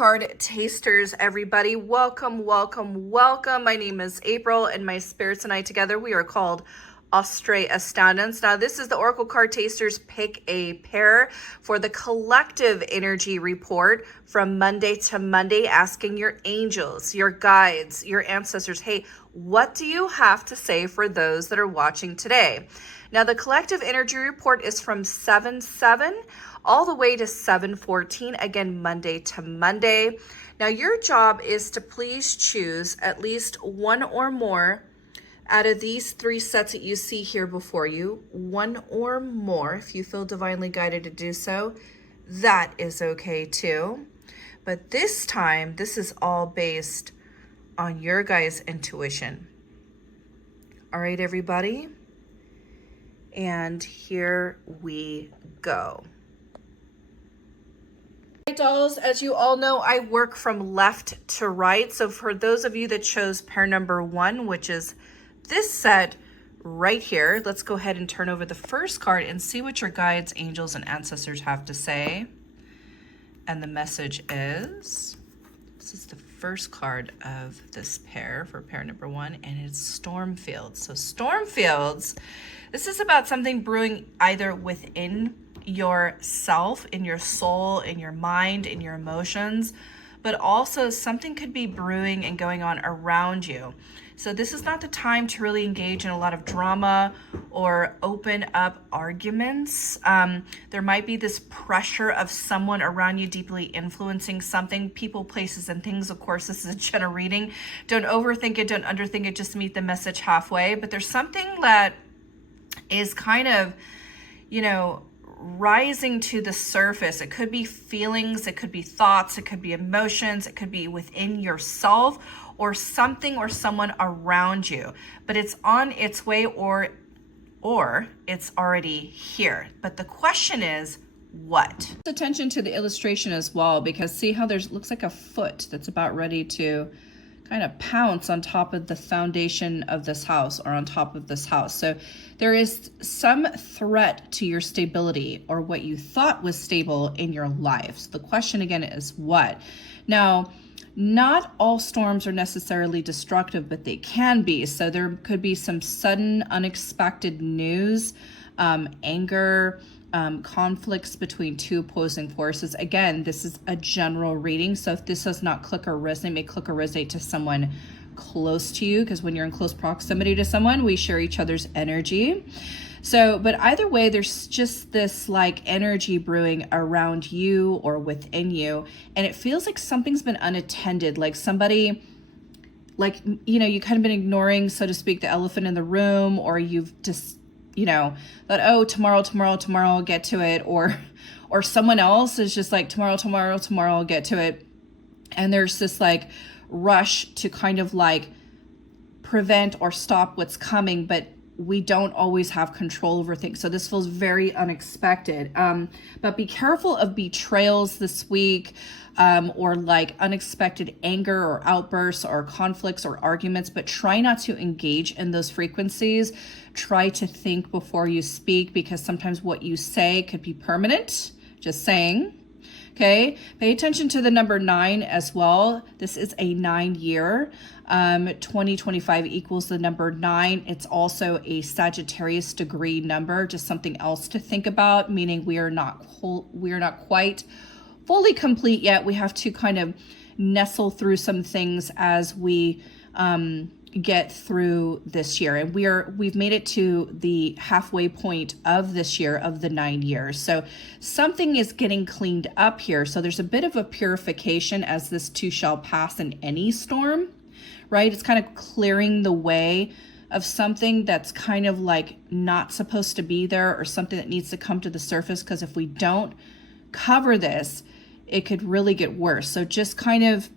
card tasters, everybody. Welcome, welcome, welcome. My name is April, and my spirits and I together, we are called Astré Astoundance. Now, this is the Oracle Card Tasters Pick a Pair for the collective energy report from Monday to Monday, asking your angels, your guides, your ancestors, hey, what do you have to say for those that are watching today? Now, the collective energy report is from 7/7 all the way to 7/14, again, Monday to Monday. Now, your job is to please choose at least one or more out of these three sets that you see here before you, one or more, if you feel divinely guided to do so, that is okay too. But this time, this is all based on your guys' intuition. All right, everybody? And here we go. Dolls, as you all know, I work from left to right. So for those of you that chose pair number 1, which is this set right here, let's go ahead and turn over the first card and see what your guides, angels, and ancestors have to say. And the message is, this is the first card of this pair for pair number 1, and it's storm fields. So storm fields, this is about something brewing either within yourself, in your soul, in your mind, in your emotions, but also something could be brewing and going on around you. So this is not the time to really engage in a lot of drama or open up arguments. There might be this pressure of someone around you deeply influencing something, people, places, and things. Of course, this is a general reading. Don't overthink it, don't underthink it, just meet the message halfway. But there's something that is kind of, rising to the surface. It could be feelings, it could be thoughts, it could be emotions, it could be within yourself or something or someone around you, but it's on its way or it's already here. But the question is, what? Attention to the illustration as well, because see how there's looks like a foot that's about ready to kind of pounce on top of the foundation of this house or on top of this house. So there is some threat to your stability or what you thought was stable in your life. So the question again is what? Now, not all storms are necessarily destructive, but they can be. So there could be some sudden, unexpected news, anger, conflicts between two opposing forces. Again, this is a general reading, so if this does not click or resonate, may click or resonate to someone close to you, because when you're in close proximity to someone, we share each other's energy. So, but either way, there's just this like energy brewing around you or within you, and it feels like something's been unattended, like somebody, like, you kind of been ignoring, so to speak, the elephant in the room, or you've just that, oh, tomorrow I'll get to it, or someone else is just like, tomorrow I'll get to it. And there's this like rush to kind of like prevent or stop what's coming, but we don't always have control over things. So this feels very unexpected. But be careful of betrayals this week, or like unexpected anger or outbursts or conflicts or arguments, but try not to engage in those frequencies. Try to think before you speak, because sometimes what you say could be permanent. Just saying. Okay, pay attention to the number 9 as well. This is a 9-year. 2025 equals the number 9. It's also a Sagittarius degree number, just something else to think about, meaning we are not quite fully complete yet. We have to kind of nestle through some things as we get through this year, and we've made it to the halfway point of this year of the 9 years. So something is getting cleaned up here. So there's a bit of a purification, as this too shall pass in any storm, right? It's kind of clearing the way of something that's kind of like not supposed to be there, or something that needs to come to the surface, because if we don't cover this, it could really get worse. So just kind of,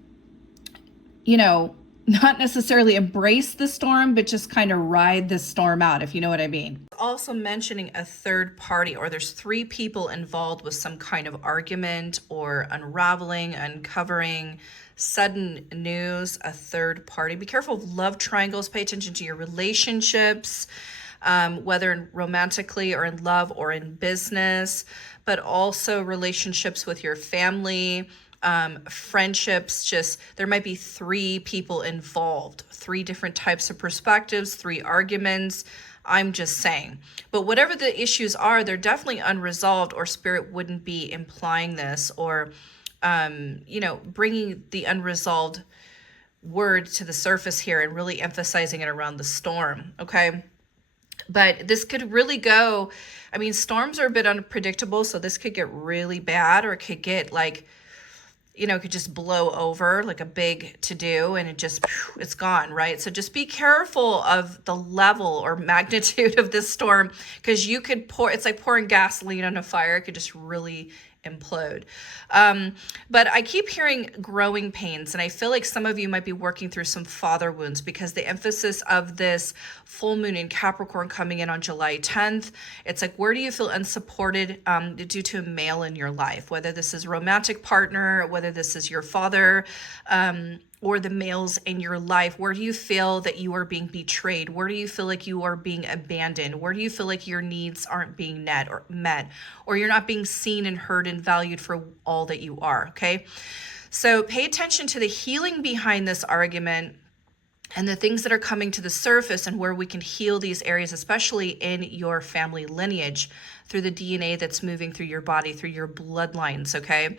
not necessarily embrace the storm, but just kind of ride the storm out, if you know what I mean. Also mentioning a third party, or there's 3 people involved with some kind of argument or unraveling, uncovering, sudden news, a third party. Be careful of love triangles. Pay attention to your relationships, whether romantically or in love or in business, but also relationships with your family, friendships, just there might be 3 people involved, 3 different types of perspectives, 3 arguments. I'm just saying. But whatever the issues are, they're definitely unresolved, or spirit wouldn't be implying this, or, bringing the unresolved word to the surface here and really emphasizing it around the storm. Okay. But this could really go, I mean, storms are a bit unpredictable, so this could get really bad, or it could get like, it could just blow over like a big to do, and it's gone, right? So just be careful of the level or magnitude of this storm, because it's like pouring gasoline on a fire. It could just really implode. But I keep hearing growing pains, and I feel like some of you might be working through some father wounds, because the emphasis of this full moon in Capricorn coming in on July 10th, it's like, where do you feel unsupported due to a male in your life, whether this is a romantic partner, whether this is your father, or the males in your life? Where do you feel that you are being betrayed? Where do you feel like you are being abandoned? Where do you feel like your needs aren't being met, or you're not being seen and heard and valued for all that you are? Okay. So pay attention to the healing behind this argument and the things that are coming to the surface, and where we can heal these areas, especially in your family lineage, through the DNA that's moving through your body, through your bloodlines, okay?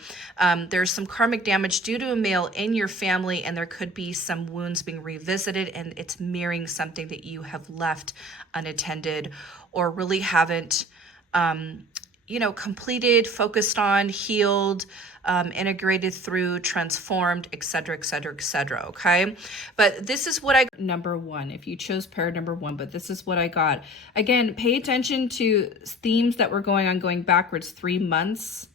There's some karmic damage due to a male in your family, and there could be some wounds being revisited, and it's mirroring something that you have left unattended, or really haven't completed, focused on, healed, integrated through, transformed, etc., etc., etc. Okay. But this is what I got. Number 1, if you chose pair number 1, but this is what I got. Again, pay attention to themes that were going backwards 3 months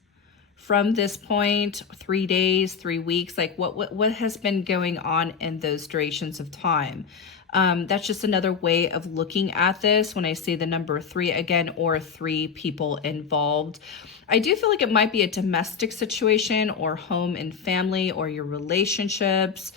from this point, 3 days, 3 weeks, like what has been going on in those durations of time. That's just another way of looking at this when I say the number 3 again, or 3 people involved. I do feel like it might be a domestic situation, or home and family, or your relationships,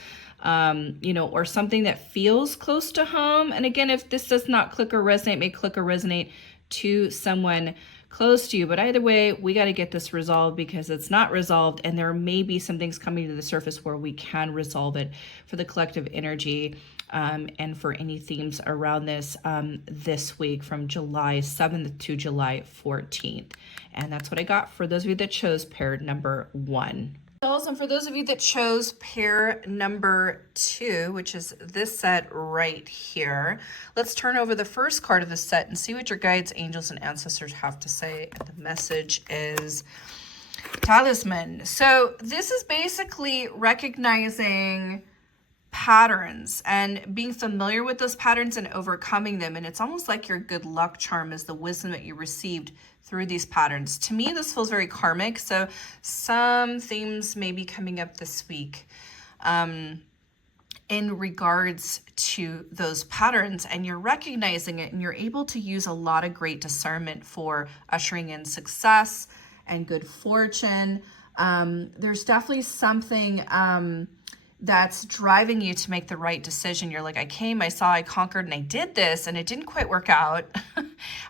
or something that feels close to home. And again, if this does not click or resonate, may click or resonate to someone close to you. But either way, we got to get this resolved, because it's not resolved, and there may be some things coming to the surface where we can resolve it for the collective energy, and for any themes around this week from July 7th to July 14th. And that's what I got for those of you that chose pair number 1. And for those of you that chose pair number 2, which is this set right here, let's turn over the first card of the set and see what your guides, angels, and ancestors have to say. And the message is talisman. So this is basically recognizing patterns and being familiar with those patterns and overcoming them. And it's almost like your good luck charm is the wisdom that you received through these patterns. To me, this feels very karmic. So some themes may be coming up this week in regards to those patterns, and you're recognizing it, and you're able to use a lot of great discernment for ushering in success and good fortune. There's definitely something that's driving you to make the right decision. You're like, I saw, I conquered, and I did this, and it didn't quite work out.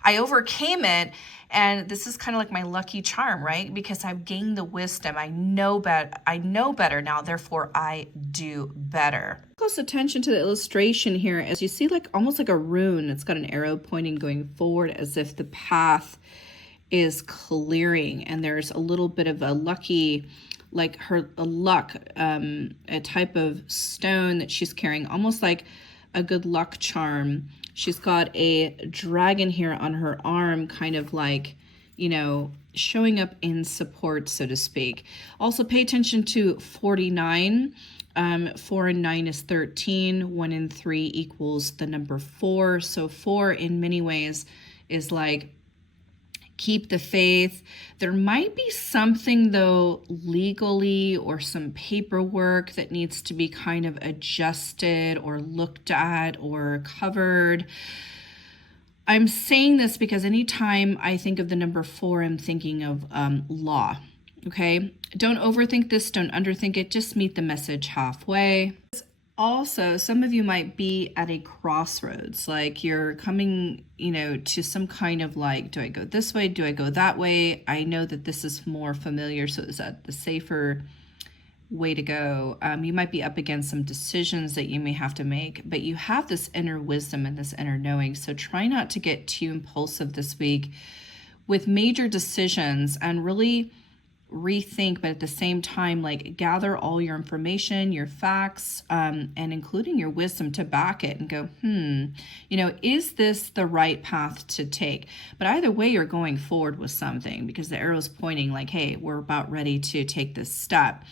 I overcame it, and this is kind of like my lucky charm, right? Because I've gained the wisdom. I know better now, therefore I do better. Close attention to the illustration here, as you see, like almost like a rune. It's got an arrow pointing going forward, as if the path is clearing, and there's a little bit of a lucky, like a type of stone that she's carrying, almost like a good luck charm. She's got a dragon here on her arm, kind of like, showing up in support, so to speak. Also pay attention to 49. 4 and 9 is 13. 1 and 3 equals the number 4. So 4 in many ways is like, keep the faith. There might be something, though, legally, or some paperwork that needs to be kind of adjusted or looked at or covered. I'm saying this because anytime I think of the number 4, I'm thinking of law. Okay? Don't overthink this. Don't underthink it. Just meet the message halfway. Also, some of you might be at a crossroads, like you're coming, to some kind of like, do I go this way? Do I go that way? I know that this is more familiar, so is that the safer way to go. You might be up against some decisions that you may have to make, but you have this inner wisdom and this inner knowing. So try not to get too impulsive this week with major decisions, and really rethink, but at the same time, like, gather all your information, your facts, and including your wisdom to back it and go, is this the right path to take? But either way, you're going forward with something, because the arrow's pointing like, hey, we're about ready to take this step.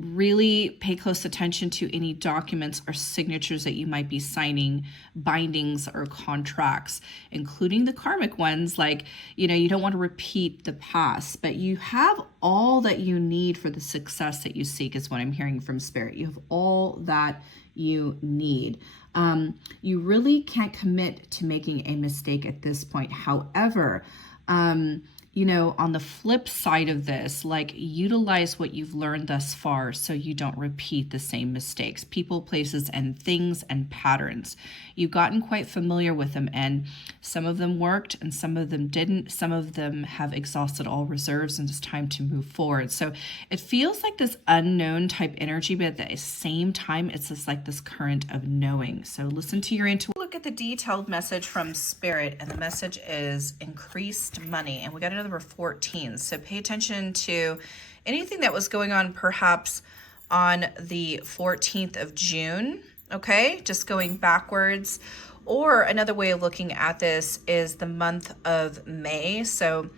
Really pay close attention to any documents or signatures that you might be signing, bindings or contracts, including the karmic ones. Like, you don't want to repeat the past, but you have all that you need for the success that you seek, is what I'm hearing from Spirit. You have all that you need. You really can't commit to making a mistake at this point. However, on the flip side of this, like, utilize what you've learned thus far so you don't repeat the same mistakes, people, places, and things and patterns. You've gotten quite familiar with them, and some of them worked and some of them didn't. Some of them have exhausted all reserves and it's time to move forward. So it feels like this unknown type energy, but at the same time, it's just like this current of knowing. So listen to your intuition. Look at the detailed message from Spirit, and the message is increased money, and we got another number 14. So pay attention to anything that was going on perhaps on the 14th of June, okay? Just going backwards. Or another way of looking at this is the month of May. So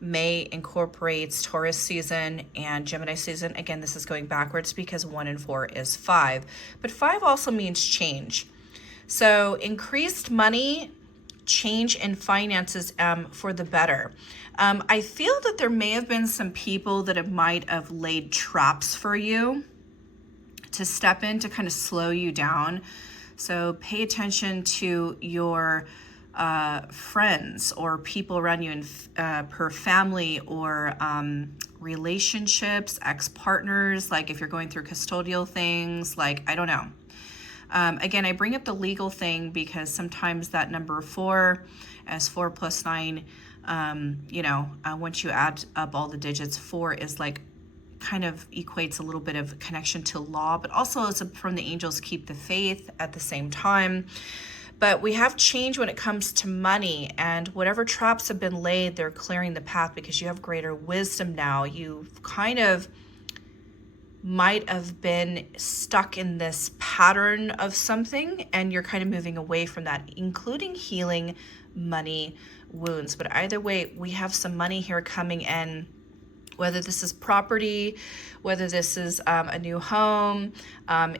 May incorporates Taurus season and Gemini season. Again, this is going backwards because 1 and 4 is 5. But 5 also means change. So increased money, change in finances for the better. I feel that there may have been some people that might have laid traps for you to step in to kind of slow you down. So pay attention to your friends or people around you per family or relationships, ex-partners, like if you're going through custodial things, like, I don't know. Again, I bring up the legal thing because sometimes that number 4, as 4 plus 9, once you add up all the digits, 4 is like kind of equates a little bit of connection to law, but also it's from the angels, keep the faith at the same time. But we have change when it comes to money, and whatever traps have been laid, they're clearing the path because you have greater wisdom now. You've kind of might have been stuck in this pattern of something, and you're kind of moving away from that, including healing money wounds. But either way, we have some money here coming in, whether this is property, whether this is a new home,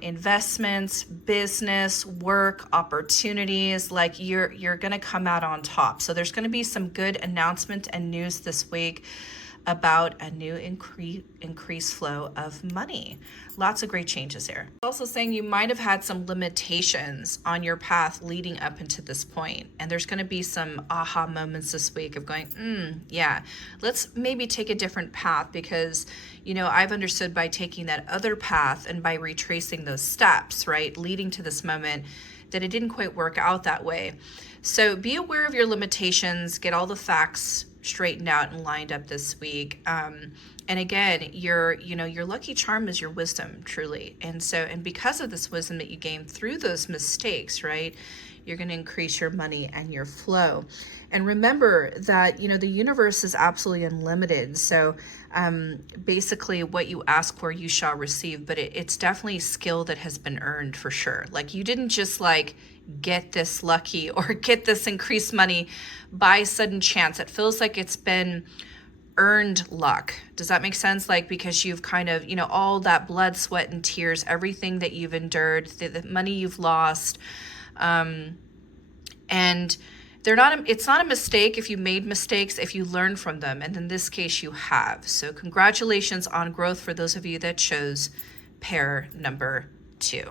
investments, business, work, opportunities. Like, you're gonna come out on top. So there's gonna be some good announcement and news this week about a new increased flow of money. Lots of great changes here. Also saying you might have had some limitations on your path leading up into this point. And there's going to be some aha moments this week of going, yeah, let's maybe take a different path, because, I've understood by taking that other path and by retracing those steps, right, leading to this moment, that it didn't quite work out that way. So be aware of your limitations, get all the facts straightened out and lined up this week. And again, your lucky charm is your wisdom, truly. And because of this wisdom that you gain through those mistakes, right, you're going to increase your money and your flow. And remember that, the universe is absolutely unlimited. So basically what you ask for, you shall receive. But it's definitely skill that has been earned for sure. Like, you didn't just get this lucky or get this increased money by sudden chance. It feels like it's been earned luck. Does that make sense? Like, because you've kind of, all that blood, sweat, and tears, everything that you've endured, the money you've lost, and it's not a mistake if you made mistakes, if you learn from them. And in this case, you have. So congratulations on growth for those of you that chose pair number 2.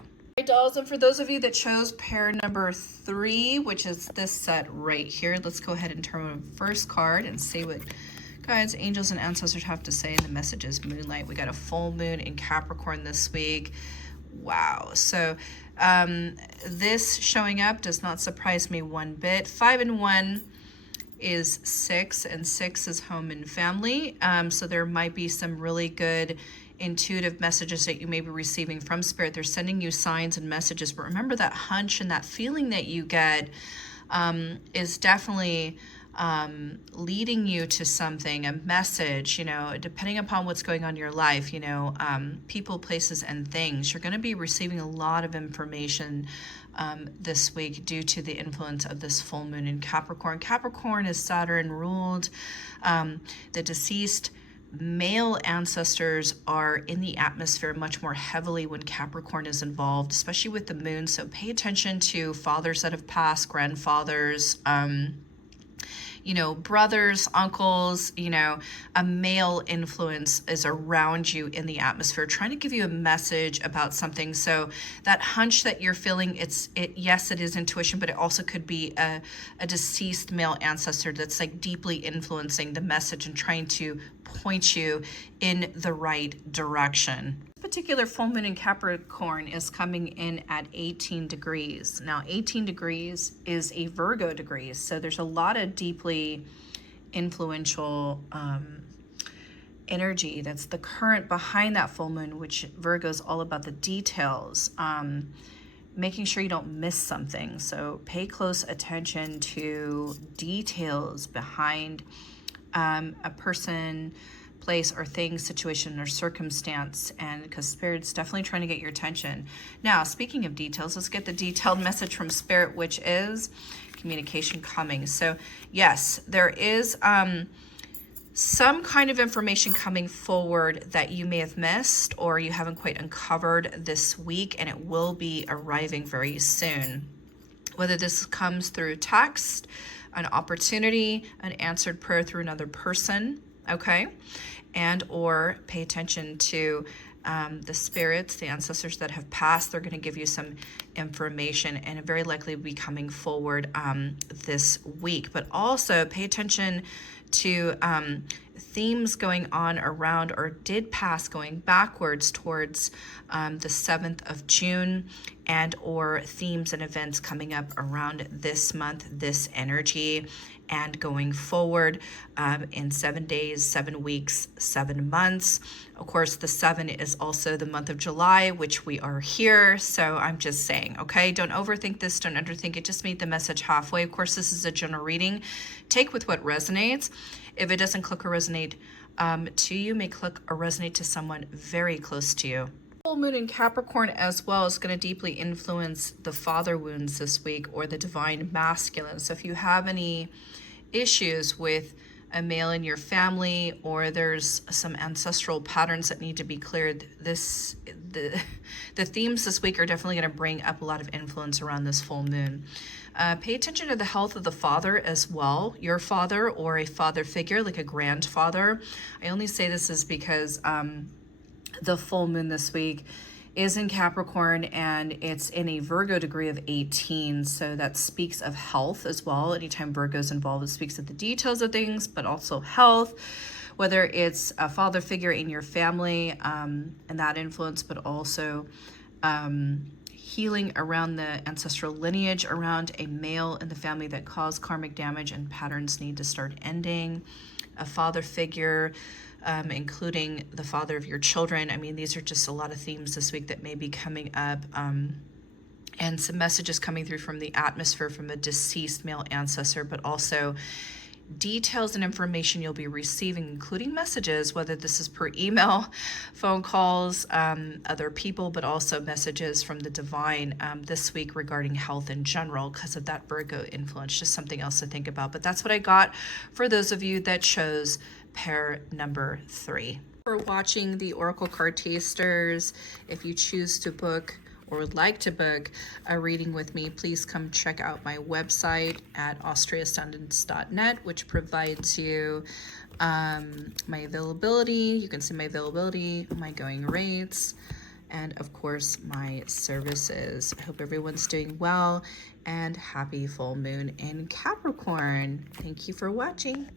Dolls, and for those of you that chose pair number 3, which is this set right here, let's go ahead and turn the first card and see what guides, angels, and ancestors have to say in the messages. Moonlight. We got a full moon in Capricorn this week. Wow. So this showing up does not surprise me one bit. 5 and 1 is 6, and 6 is home and family. So there might be some really good intuitive messages that you may be receiving from Spirit. They're sending you signs and messages. But remember, that hunch and that feeling that you get is definitely leading you to something, a message, you know, depending upon what's going on in your life, you know, people, places, and things. You're going to be receiving a lot of information this week due to the influence of this full moon in Capricorn. Capricorn is Saturn ruled. The deceased male ancestors are in the atmosphere much more heavily when Capricorn is involved, especially with the moon. So pay attention to fathers that have passed, grandfathers, you know, brothers, uncles, you know, a male influence is around you in the atmosphere, trying to give you a message about something. So that hunch that you're feeling, yes, it is intuition, but it also could be a deceased male ancestor that's like deeply influencing the message and trying to point you in the right direction. Particular full moon in Capricorn is coming in at 18 degrees. Now 18 degrees is a Virgo degree, so there's a lot of deeply influential energy that's the current behind that full moon, which Virgo is all about the details, making sure you don't miss something. So pay close attention to details behind a person, place, or thing, situation, or circumstance, and because Spirit's definitely trying to get your attention. Now, speaking of details, let's get the detailed message from Spirit, which is communication coming. So yes, there is some kind of information coming forward that you may have missed or you haven't quite uncovered this week, and it will be arriving very soon. Whether this comes through text, an opportunity, an answered prayer through another person, okay? And or pay attention to the spirits, the ancestors that have passed. They're going to give you some information, and it very likely will be coming forward this week. But also pay attention to themes going on around or did pass going backwards towards the 7th of June, and or themes and events coming up around this month, this energy, and going forward in 7 days, 7 weeks, 7 months. Of course, the 7 is also the month of July, which we are here. So I'm just saying, okay, don't overthink this, don't underthink it, just meet the message halfway. Of course, this is a general reading. Take with what resonates. If it doesn't click or resonate to you, may click or resonate to someone very close to you. Full moon in Capricorn as well is going to deeply influence the father wounds this week, or the divine masculine. So if you have any issues with a male in your family, or there's some ancestral patterns that need to be cleared, the themes this week are definitely going to bring up a lot of influence around this full moon. Pay attention to the health of the father as well, your father or a father figure like a grandfather. I only say this is because the full moon this week is in Capricorn, and it's in a Virgo degree of 18. So that speaks of health as well. Anytime Virgo's involved, it speaks of the details of things, but also health, whether it's a father figure in your family and that influence, but also healing around the ancestral lineage, around a male in the family that caused karmic damage and patterns need to start ending. A father figure, including the father of your children. I mean, these are just a lot of themes this week that may be coming up, and some messages coming through from the atmosphere from a deceased male ancestor, but also details and information you'll be receiving, including messages, whether this is per email, phone calls, other people, but also messages from the divine this week regarding health in general because of that Virgo influence. Just something else to think about. But that's what I got for those of you that chose pair number 3. For watching the Oracle Card Tasters, if you choose to book or would like to book a reading with me, please come check out my website at astraeastoundance.net, which provides you my availability. You can see my availability, my going rates, and of course my services. I hope everyone's doing well, and happy full moon in Capricorn. Thank you for watching.